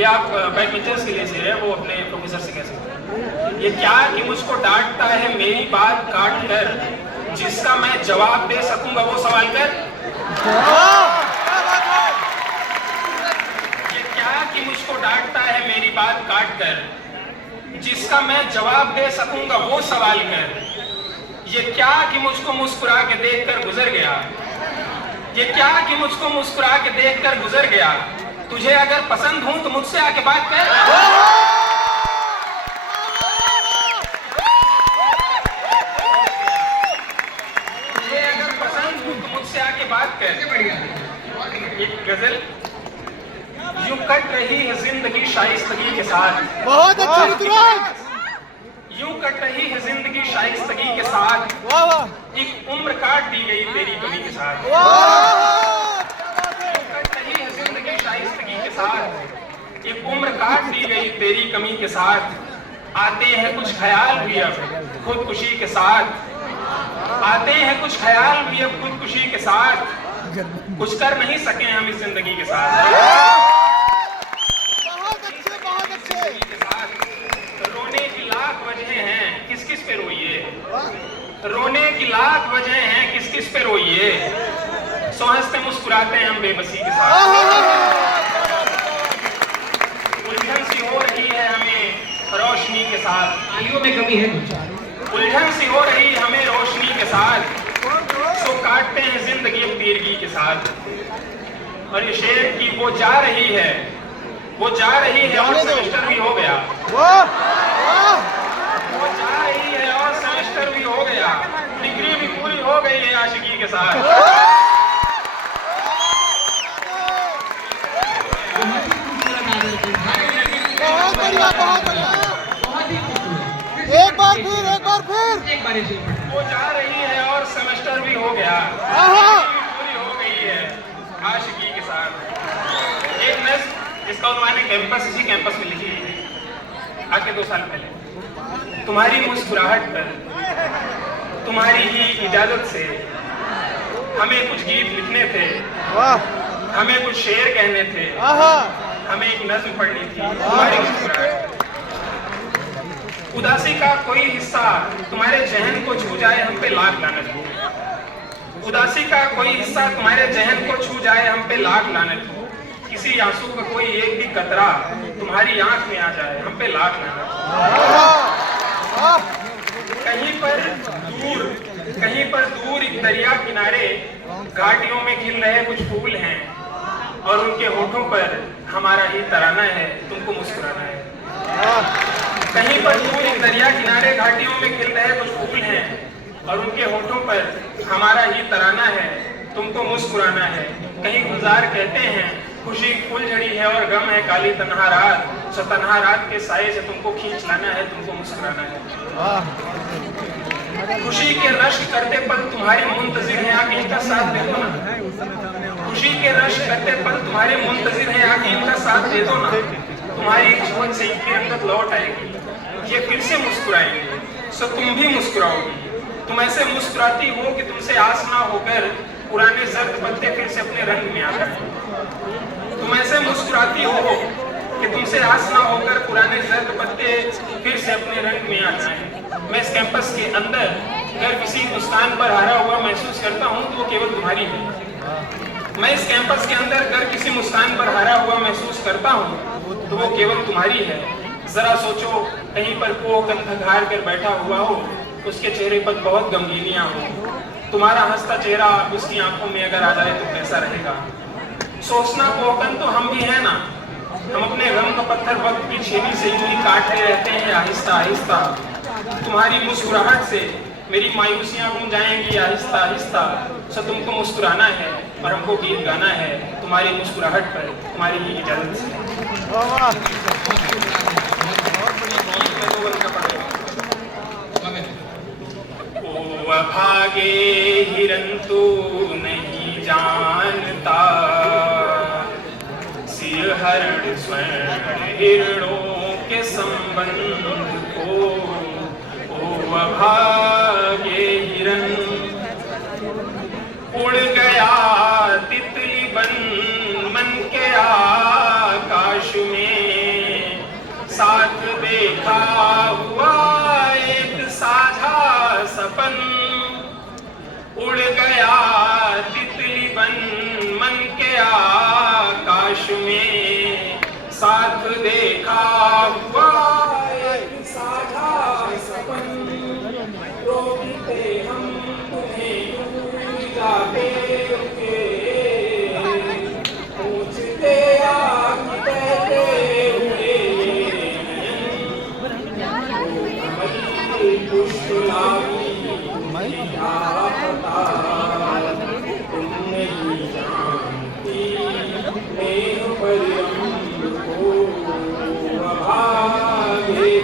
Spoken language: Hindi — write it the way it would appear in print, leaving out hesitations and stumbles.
ये आप बैडमिंटन के लिए से है, वो अपने प्रोफेसर से कह सकते हैं। ये क्या कि मुझको डांटता है मेरी बात काट कर, जिसका मैं जवाब दे सकूंगा वो सवाल कर। ये क्या कि मुझको डांटता है मेरी बात काट कर, जिसका मैं जवाब दे सकूंगा वो सवाल कर। ये क्या कि मुझको मुस्कुरा के देखकर गुजर गया, ये क्या कि मुझको मुस्कुरा के देखकर गुजर गया। तुझे अगर पसंद हूं तो मुझसे आके बात कर। तुझे अगर पसंद हूं तो मुझसे आके बात कर। एक गजल। यूं कट रही है जिंदगी शाइस्तगी के साथ। बहुत अच्छा ऋतुराज। यूं कट रही है जिंदगी शाइस्तगी के साथ। वाह वाह। एक उम्र काट दी गई तेरी कमी के साथ। यूं कट रही है जिंदगी शाइस्तगी के साथ। एक उम्र काट दी गई तेरी कमी के साथ। आते हैं कुछ ख्याल भी अब खुदकुशी के साथ। आते हैं कुछ ख्याल भी अब खुदकुशी के साथ। कुछ कर नहीं सके हम इस जिंदगी के साथ। रोने की लाख वजह हैं, किस किस पे रोइए। रोने की लाख वजह हैं, किस किस पे रोइए। सो हंसते मुस्कुराते हैं हम बेबसी के साथ। उलझन सी हो रही है हमें रोशनी के साथ। आलियों में कमी है। उलझन सी हो रही हमें रोशनी के साथ। सो काटते हैं जिंदगी तीरगी के साथ। और ये शेर की वो जा रही है, वो जा रही है और सेमेस्टर भी हो गया। वो जा रही है और सेमेस्टर भी हो गया। डिग्री भी पूरी हो गई है आशिकी के साथ। बहुत बढ़िया, बहुत बढ़िया। एक बार फिर। वो जा रही है और सेमेस्टर भी हो गया। डिग्री भी पूरी हो गई है आशिकी के साथ। एक नज़्म जिसका उन्होंने कैंपस, इसी कैंपस में लिखी है आज के 2 साल पहले। तुम्हारी मुस्कुराहट पर तुम्हारी ही इजाजत से हमें कुछ गीत लिखने थे, हमें कुछ शेर कहने थे, हमें एक नज्म पढ़नी थी। तुम्हारी मुस्कुराहट उदासी का कोई हिस्सा तुम्हारे जहन को छू जाए हम पे लाख लानत हो। उदासी का कोई हिस्सा तुम्हारे जहन को छू जाए हम पे लाख लानत हो। किसी आंसू का कोई एक भी कतरा तुम्हारी आंख में आ जाए हम पे लाख लानत हो। कहीं पर दूर एक दरिया किनारे घाटियों में खिल रहे कुछ फूल हैं, और उनके होठों पर हमारा ही तराना है, तुमको मुस्कुराना है। कहीं पर दूर एक दरिया किनारे घाटियों में खिल रहे कुछ फूल हैं, और उनके होठों पर हमारा ही तराना है, तुमको मुस्कुराना है। कहीं गुलजार कहते हैं खुशी फुलझड़ी है और गम है काली तन्हा रात। सो तन्हा रात के साए से तुमको खींच लाना है, तुमको मुस्कुराना है। खुशी के रश्क करते पल तुम्हारे मुंतजिर हैं, आके इनका साथ दे दो ना। खुशी के रश्क करते पल तुम्हारे मुंतजिर हैं, आके इनका साथ दे दो ना। तुम्हारी जीवन से इनकी रंगत लौट आएगी, ये फिर से मुस्कुराएंगे, सो तुम भी मुस्कुराओगी। तुम ऐसे मुस्कुराती हो कि तुमसे आस ना होकर पुराने जर्द पत्ते फिर से अपने रंग में आ जाए। तुम ऐसे मुस्कुराती हो कि तुमसे आस ना होकर पुराने जर्द पत्ते फिर से अपने रंग में आ जाएं। मैं इस कैंपस के अंदर अगर किसी मुस्कान पर हारा हुआ महसूस करता हूँ तो वो केवल तुम्हारी है। मैं इस कैंपस के अंदर अगर किसी मुस्कान पर हारा हुआ महसूस करता हूँ तो वो केवल तुम्हारी है। जरा सोचो, कहीं पर कोह कंठ घार कर बैठा हुआ हो, उसके चेहरे पर बहुत गमगीनियां हो, तुम्हारा हंसता चेहरा उसकी आंखों में अगर आ जाए तो कैसा रहेगा। सोचना कोहकन तो हम भी है ना, हम अपने गम का पत्थर वक्त की छेनी से यूं ही काटते रहते हैं आहिस्ता आहिस्ता। तुम्हारी मुस्कुराहट से मेरी मायूसियां गुम जाएंगी आहिस्ता आहिस्ता। सो तुमको मुस्कुराना है और हमको गीत गाना है तुम्हारी मुस्कुराहट पर, तुम्हारी ही इजाजत से। ओ अभागे हिरन तू नहीं जानता, सिर हरण स्वर्ण हिरणों के संबंध को। ओ अभागे हिरन उड़ गया तितली बन मन के आकाश में, नेह पर अम्ब को अभागे